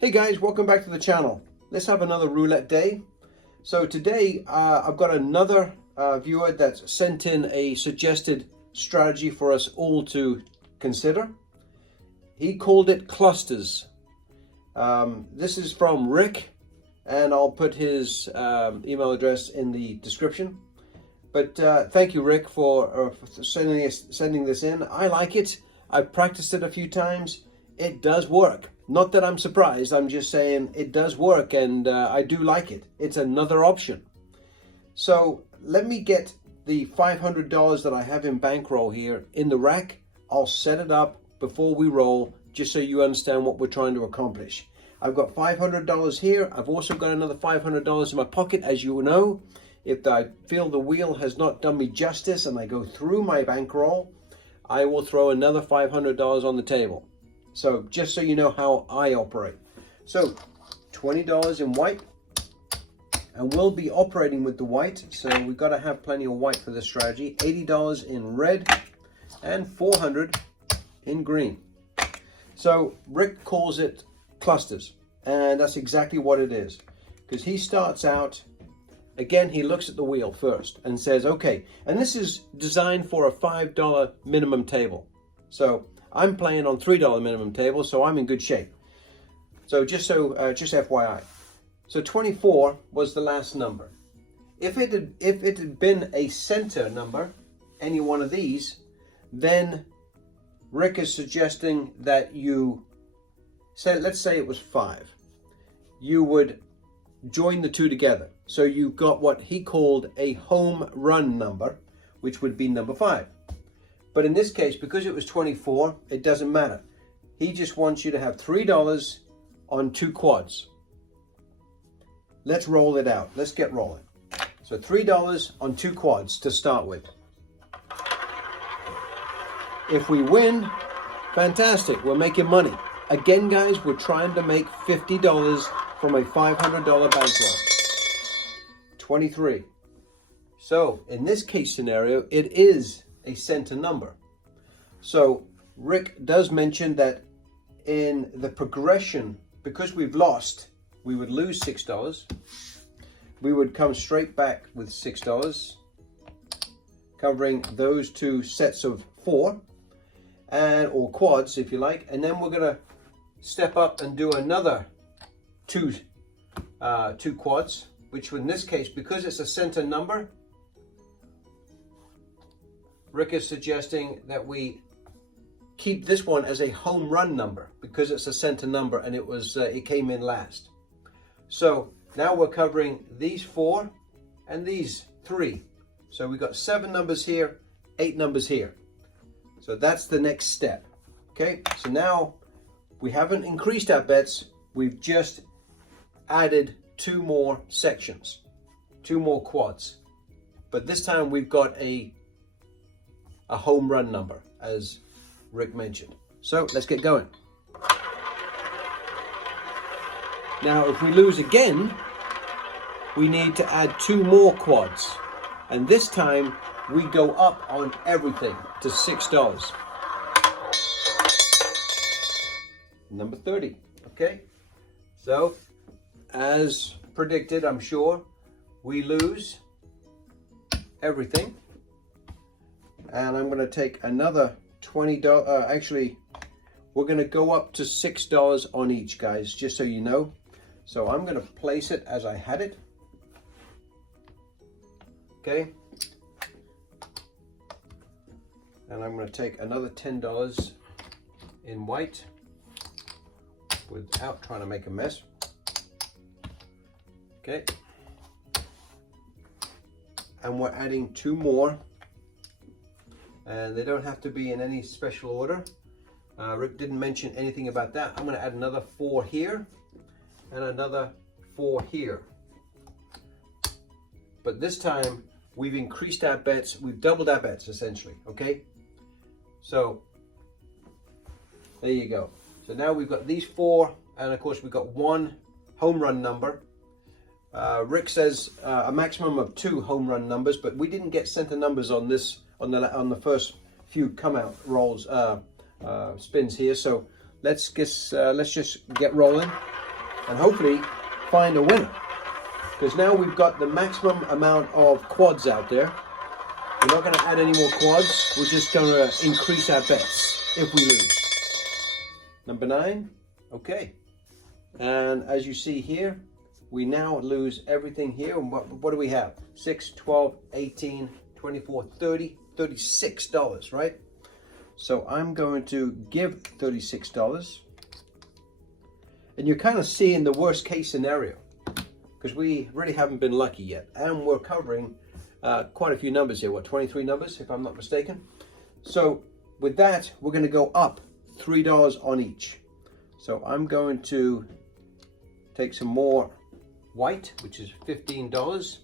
Hey guys, welcome back to the channel. Let's have another roulette day. So today I've got another viewer that's sent in a suggested strategy for us all to consider. He called it clusters. This is from Rick, and I'll put his email address in the description. But thank you, Rick, for sending this in. I like it. I've practiced it a few times. It does work. Not that I'm surprised, I'm just saying it does work, and I do like it. It's another option. So let me get the $500 that I have in Bankroll here in the rack. I'll set it up before we roll, just so you understand what we're trying to accomplish. I've got $500 here. I've also got another $500 in my pocket, as you know. If I feel the wheel has not done me justice and I go through my Bankroll, I will throw another $500 on the table. So just so you know how I operate. So $20 in white, and we'll be operating with the white. So we've got to have plenty of white for this strategy. $80 in red and $400 in green. So Rick calls it clusters, and that's exactly what it is. Because he starts out, again, he looks at the wheel first and says, okay, and this is designed for a $5 minimum table. So I'm playing on $3 minimum table, so I'm in good shape. So just FYI. So 24 was the last number. If it had been a center number, any one of these, then Rick is suggesting that you say, let's say it was 5. You would join the two together. So you've got what he called a home run number, which would be number 5. But in this case, because it was 24, it doesn't matter. He just wants you to have $3 on 2 quads. Let's roll it out. Let's get rolling. So $3 on 2 quads to start with. If we win, fantastic. We're making money. Again, guys, we're trying to make $50 from a $500 bankroll. 23. So in this case scenario, it is a center number. So Rick does mention that in the progression, because we've lost, we would lose $6. We would come straight back with $6, covering those 2 sets of 4, or quads if you like, and then we're gonna step up and do another two quads, which in this case, because it's a center number, Rick is suggesting that we keep this one as a home run number because it's a center number and it came in last. So now we're covering these 4 and these 3. So we've got 7 numbers here, 8 numbers here. So that's the next step. Okay, so now we haven't increased our bets. We've just added 2 more sections, 2 more quads. But this time we've got a home run number, as Rick mentioned. So let's get going. Now, if we lose again, we need to add 2 more quads. And this time we go up on everything to $6. Number 30, okay? So, as predicted, I'm sure, we lose everything. And I'm going to take another $20. Actually, we're going to go up to $6 on each, guys, just so you know. So I'm going to place it as I had it. Okay. And I'm going to take another $10 in white without trying to make a mess. Okay. And we're adding 2 more. And they don't have to be in any special order. Rick didn't mention anything about that. I'm going to add another 4 here and another 4 here. But this time we've increased our bets. We've doubled our bets essentially. Okay. So there you go. So now we've got these 4, and of course we've got 1 home run number. Rick says a maximum of 2 home run numbers, but we didn't get center numbers on this on the first few come out rolls spins here. So let's just get rolling. and hopefully find a winner. Because now we've got the maximum amount of quads out there. We're not going to add any more quads. We're just going to increase our bets if we lose. Number 9. Okay. And as you see here, we now lose everything here. And what do we have? 6, 12, 18, 24, 30, $36, right? So I'm going to give $36. And you're kind of seeing the worst case scenario, because we really haven't been lucky yet. And we're covering quite a few numbers here. What, 23 numbers, if I'm not mistaken? So with that, we're going to go up $3 on each. So I'm going to take some more white, which is $15.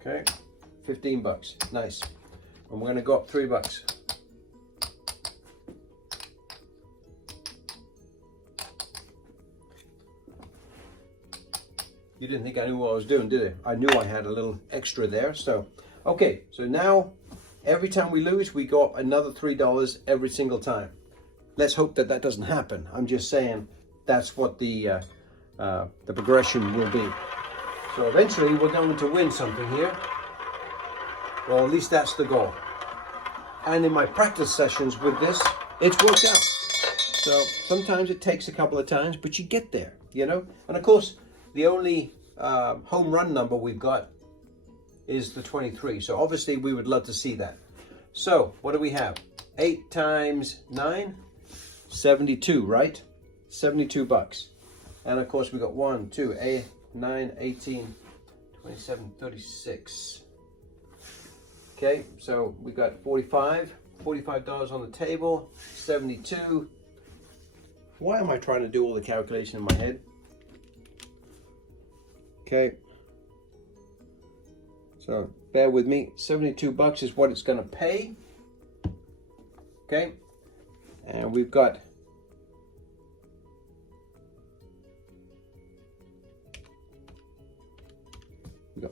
Okay, $15, nice. And we're going to go up $3. You didn't think I knew what I was doing, did you? I knew I had a little extra there. So, okay, so now every time we lose, we go up another $3 every single time. Let's hope that that doesn't happen. I'm just saying that's what the progression will be. So eventually we're going to win something here. Well, at least that's the goal. And in my practice sessions with this, it's worked out. So sometimes it takes a couple of times, but you get there, you know? And of course, the only home run number we've got is the 23. So obviously we would love to see that. So what do we have? 8 times 9, 72, right? $72. And of course we got 1, 2, 8, 9, 18, 27, 36. Okay, so we got $45 on the table, 72. Why am I trying to do all the calculation in my head? Okay, so bear with me. $72 is what it's going to pay. Okay, and we've got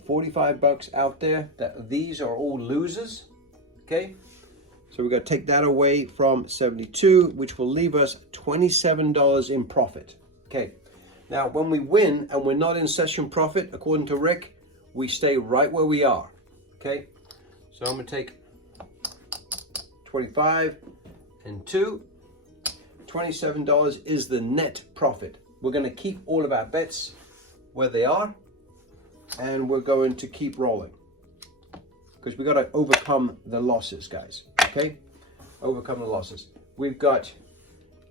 $45 out there. These are all losers. Okay, so we're going to take that away from 72, which will leave us $27 in profit. Okay. Now, when we win and we're not in session profit, according to Rick, we stay right where we are, okay? So I'm going to take 25 and 2. $27 is the net profit. We're going to keep all of our bets where they are, and we're going to keep rolling because we've got to overcome the losses, guys, okay? Overcome the losses. We've got...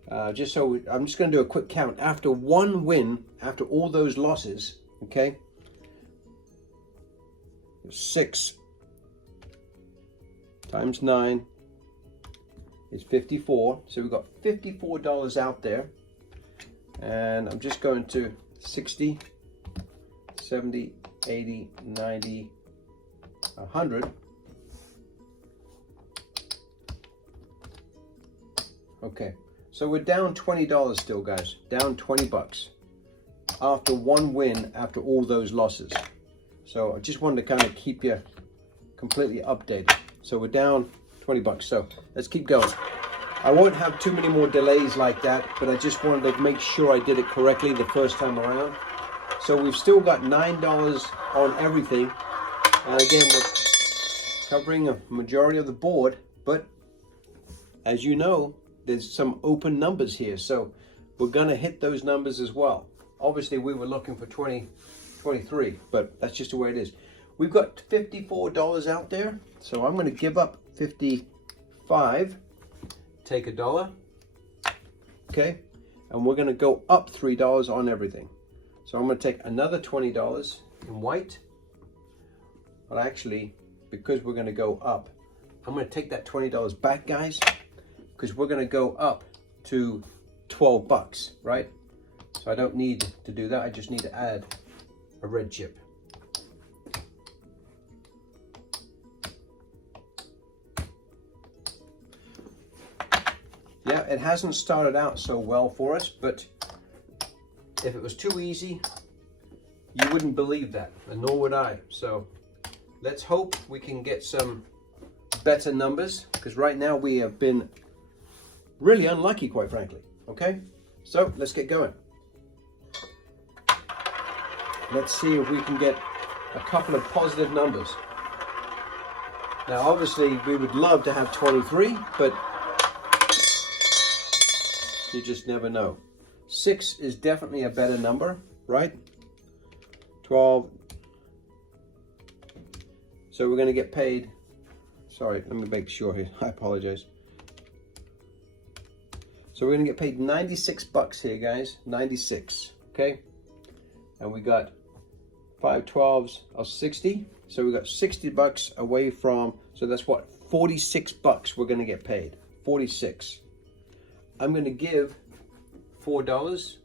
I'm just going to do a quick count. After one win, after all those losses, okay, 6 times 9 is 54. So we've got $54 out there. And I'm just going to 60, 70, 80, 90, 100. Okay. So we're down $20 still, guys. Down $20 after one win, after all those losses. So I just wanted to kind of keep you completely updated. So we're down $20. So let's keep going. I won't have too many more delays like that, but I just wanted to make sure I did it correctly the first time around. So we've still got $9 on everything. And again, we're covering a majority of the board, but as you know, there's some open numbers here, so we're gonna hit those numbers as well. Obviously, we were looking for 23, but that's just the way it is. We've got $54 out there, so I'm gonna give up 55, take $1, okay, and we're gonna go up $3 on everything. So I'm gonna take another $20 in white, but actually, because we're gonna go up, I'm gonna take that $20 back, guys, because we're going to go up to $12, right? So I don't need to do that. I just need to add a red chip. Yeah, it hasn't started out so well for us, but if it was too easy, you wouldn't believe that, and nor would I. So let's hope we can get some better numbers, because right now we have been really unlucky, quite frankly. Okay, so let's get going. Let's see if we can get a couple of positive numbers. Now obviously we would love to have 23, but you just never know. 6 is definitely a better number, right? 12. So we're going to get paid. Sorry, let me make sure here. I apologize. So we're going to get paid 96 bucks here, guys. 96. Okay. And we got 5 12s of 60. So we got 60 bucks away from, so that's what, 46 bucks we're going to get paid. 46. I'm going to give $4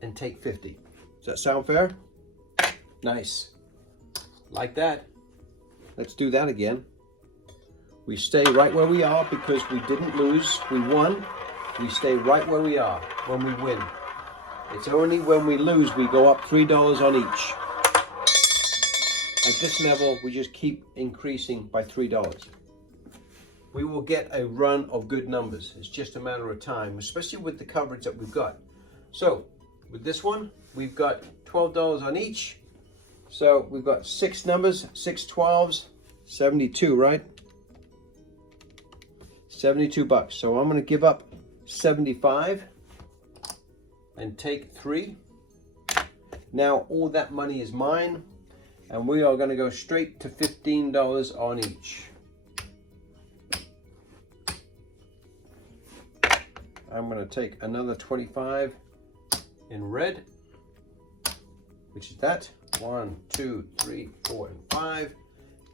and take 50. Does that sound fair? Nice. Like that. Let's do that again. We stay right where we are because we didn't lose. We won. We stay right where we are when we win. It's only when we lose we go up $3 on each. At this level, we just keep increasing by $3. We will get a run of good numbers. It's just a matter of time, especially with the coverage that we've got. So with this one, we've got $12 on each. So we've got 6 numbers, 6 12s, 72, right? 72 bucks. So I'm going to give up 75 and take 3. Now all that money is mine. And we are going to go straight to $15 on each. I'm going to take another 25 in red, which is that. 1, 2, 3, 4, and 5.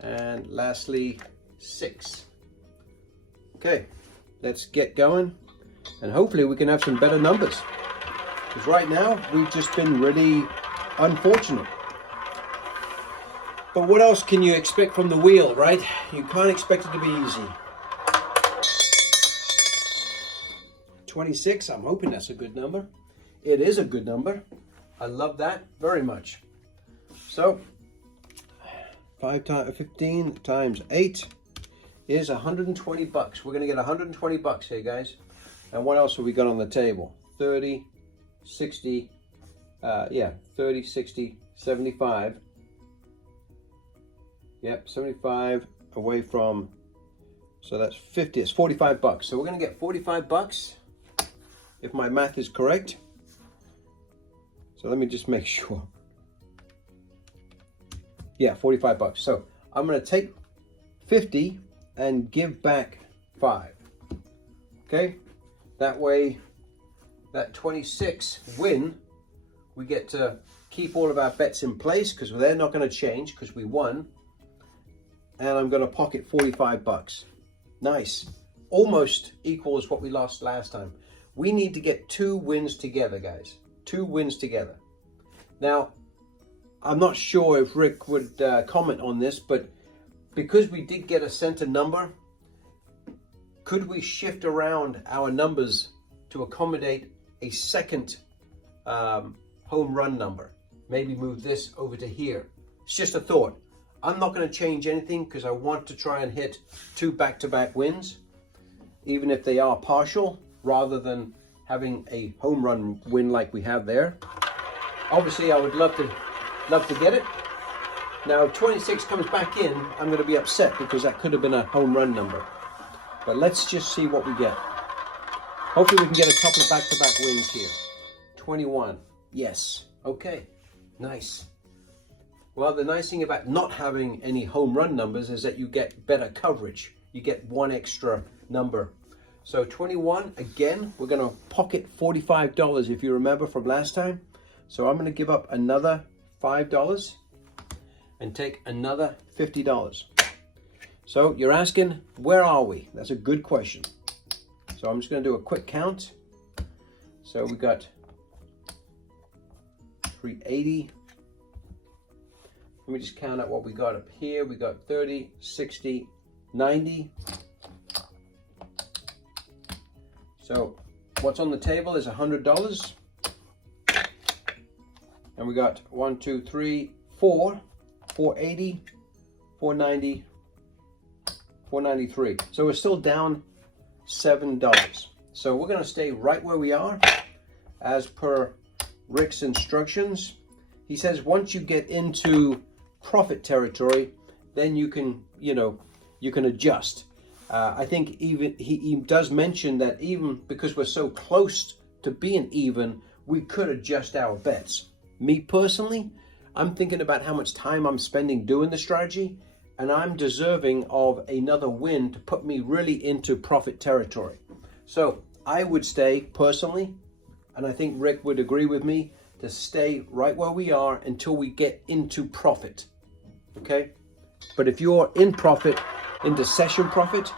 And lastly, 6. Okay, let's get going. And hopefully we can have some better numbers. Because right now, we've just been really unfortunate. But what else can you expect from the wheel, right? You can't expect it to be easy. 26, I'm hoping that's a good number. It is a good number. I love that very much. So, 15 times 8 is 120 bucks. We're going to get 120 bucks here, guys. And what else have we got on the table? 30, 60, 30, 60, 75. Yep, 75 away from, so that's 50, it's 45 bucks. So we're going to get 45 bucks, if my math is correct. So let me just make sure. Yeah, 45 bucks. So I'm going to take 50 and give back 5. Okay? That way, that 26 win, we get to keep all of our bets in place because they're not going to change because we won. And I'm going to pocket 45 bucks. Nice. Almost equals what we lost last time. We need to get 2 wins together, guys. 2 wins together. Now, I'm not sure if Rick would comment on this, but because we did get a center number, could we shift around our numbers to accommodate a second home run number? Maybe move this over to here. It's just a thought. I'm not going to change anything because I want to try and hit 2 back-to-back wins, even if they are partial, rather than having a home run win like we have there. Obviously, I would love to get it. Now, 26 comes back in, I'm going to be upset because that could have been a home run number. But let's just see what we get. Hopefully, we can get a couple of back-to-back wins here. 21. Yes. Okay. Nice. Well, the nice thing about not having any home run numbers is that you get better coverage. You get 1 extra number. So 21, again, we're going to pocket $45 if you remember from last time. So I'm going to give up another $5 and take another $50. So you're asking, where are we? That's a good question. So I'm just going to do a quick count. So we got 380. Let me just count out what we got up here. We got 30, 60, 90. So what's on the table is $100. And we got 1, 2, 3, 4, 480, 490, $4.93. So we're still down $7. So we're going to stay right where we are as per Rick's instructions. He says once you get into profit territory, then you can, you can adjust. I think even he does mention that even because we're so close to being even, we could adjust our bets. Me personally, I'm thinking about how much time I'm spending doing the strategy, and I'm deserving of another win to put me really into profit territory. So I would stay personally, and I think Rick would agree with me, to stay right where we are until we get into profit. Okay? But if you're in profit, into session profit,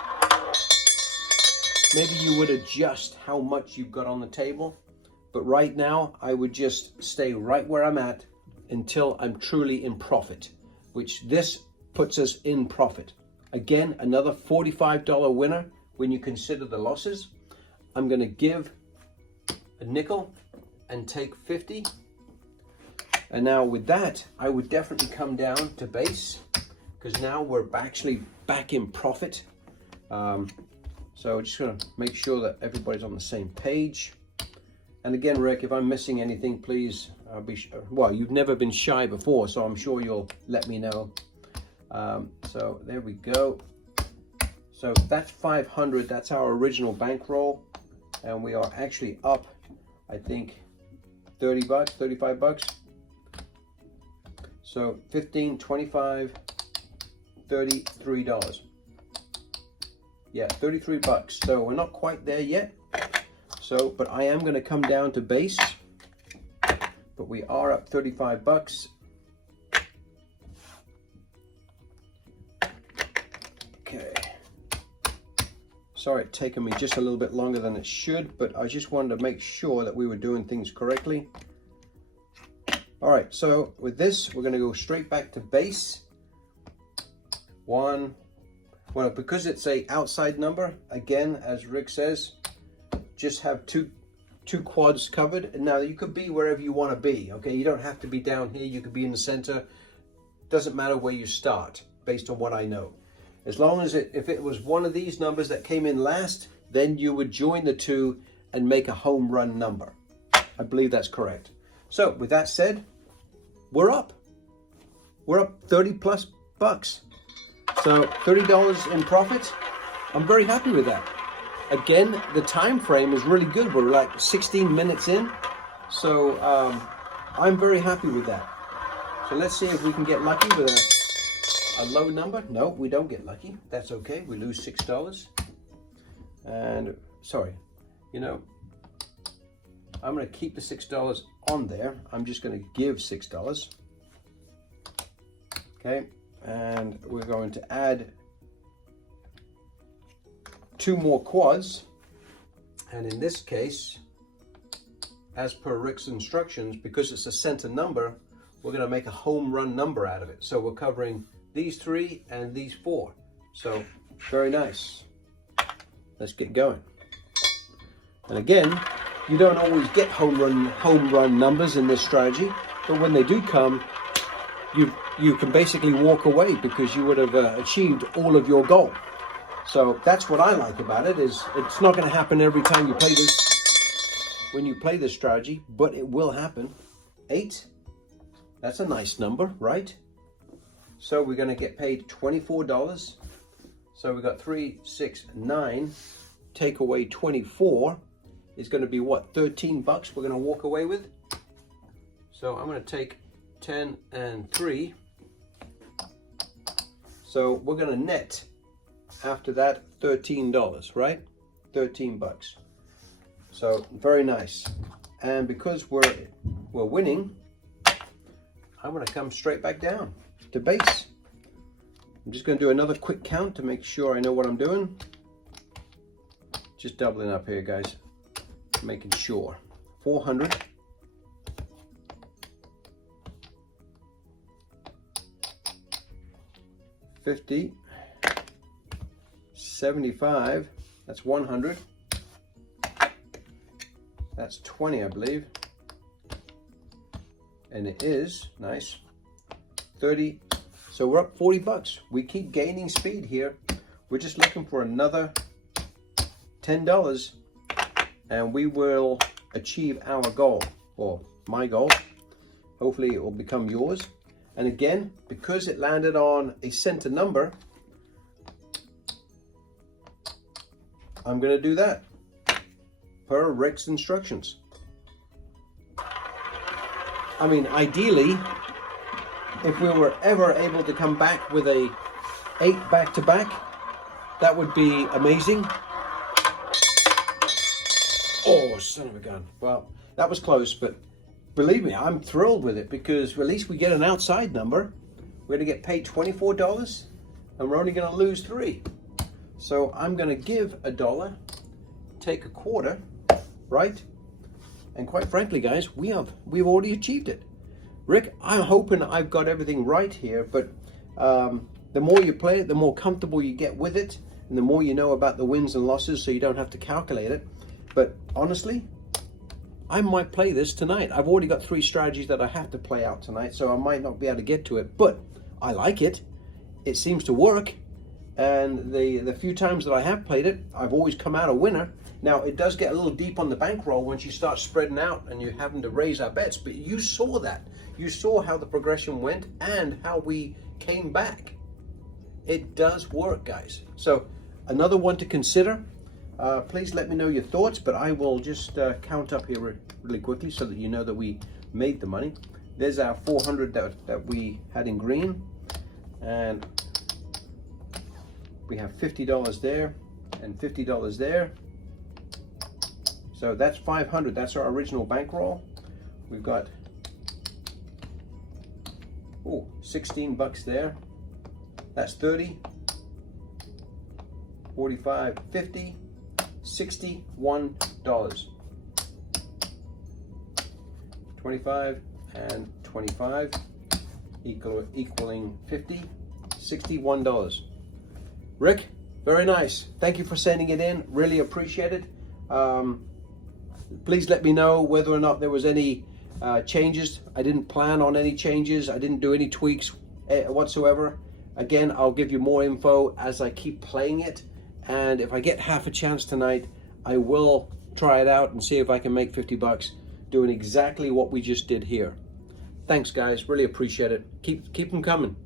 maybe you would adjust how much you've got on the table. But right now, I would just stay right where I'm at until I'm truly in profit, which this puts us in profit. Again, another $45 winner when you consider the losses. I'm going to give a nickel and take 50. And now with that, I would definitely come down to base, because now we're actually back in profit. So just going to make sure that everybody's on the same page. And again, Rick, if I'm missing anything, please well, you've never been shy before, so I'm sure you'll let me know. So there we go. So that's 500. That's our original bankroll, and we are actually up, I think, 30 bucks, 35 bucks. So 15, 25, $33. Yeah, 33 bucks. So we're not quite there yet. So, but I am going to come down to base. But we are up 35 bucks. Okay. Sorry, it's taken me just a little bit longer than it should, but I just wanted to make sure that we were doing things correctly. All right, so with this, we're going to go straight back to base. Well, because it's a outside number, again, as Rick says, just have two quads covered. And now you could be wherever you want to be, okay? You don't have to be down here. You could be in the center. Doesn't matter where you start, based on what I know. As long as if it was one of these numbers that came in last, then you would join the two and make a home run number. I believe that's correct. So with that said, we're up. We're up 30 plus bucks. So $30 in profit. I'm very happy with that. Again, the time frame is really good. We're like 16 minutes in. So I'm very happy with that. So let's see if we can get lucky with a low number. No, we don't get lucky. That's okay. We lose $6. And sorry, I'm going to keep the $6 on there. I'm just going to give $6. Okay. And we're going to add 2 more quads. And in this case, as per Rick's instructions, because it's a center number, we're going to make a home run number out of it. So we're covering these 3 and these 4. So very nice. Let's get going. And again, you don't always get home run numbers in this strategy, but when they do come, you can basically walk away because you would have achieved all of your goal. So that's what I like about it, is it's not going to happen every time you play this, when you play this strategy, but it will happen. 8, that's a nice number, right? So we're going to get paid $24. So we got 3, 6, 9, take away 24 is going to be what, 13 bucks we're going to walk away with. So I'm going to take 10 and 3. So we're going to net after that $13, right? 13 bucks. So very nice. And because we're winning, I'm going to come straight back down to base. I'm just going to do another quick count to make sure I know what I'm doing. Just doubling up here, guys, making sure. 400. 50, 75, that's 100, that's 20, I believe, and it is, nice, 30, so we're up 40 bucks. We keep gaining speed here. We're just looking for another $10 and we will achieve our goal, or my goal. Hopefully it will become yours. And again, because it landed on a center number, I'm going to do that per Rick's instructions. I mean, ideally, if we were ever able to come back with a 8 back-to-back, that would be amazing. Oh, son of a gun. Well, that was close, but believe me, I'm thrilled with it because at least we get an outside number. We're going to get paid $24 and we're only going to lose 3. So I'm going to give $1, take a quarter, right? And quite frankly, guys, we've already achieved it. Rick, I'm hoping I've got everything right here, but the more you play it, the more comfortable you get with it, and the more you know about the wins and losses, so you don't have to calculate it. But honestly, I might play this tonight. I've already got 3 strategies that I have to play out tonight, so I might not be able to get to it, but I like it. It seems to work, and the few times that I have played it, I've always come out a winner. Now, it does get a little deep on the bankroll once you start spreading out and you're having to raise our bets, but you saw that. You saw how the progression went and how we came back. It does work, guys. So another one to consider. Please let me know your thoughts, but I will just count up here really quickly so that you know that we made the money. There's our 400 that we had in green, and we have $50 there and $50 there. So that's 500. That's our original bankroll. We've got 16 bucks there. That's 30, 45, 50, $61. 25 and 25 equaling 50, $61. Rick, very nice. Thank you for sending it in. Really appreciate it. Please let me know whether or not there was any changes. I didn't plan on any changes. I didn't do any tweaks whatsoever. Again, I'll give you more info as I keep playing it. And if I get half a chance tonight, I will try it out and see if I can make 50 bucks doing exactly what we just did here. Thanks, guys. Really appreciate it. Keep them coming.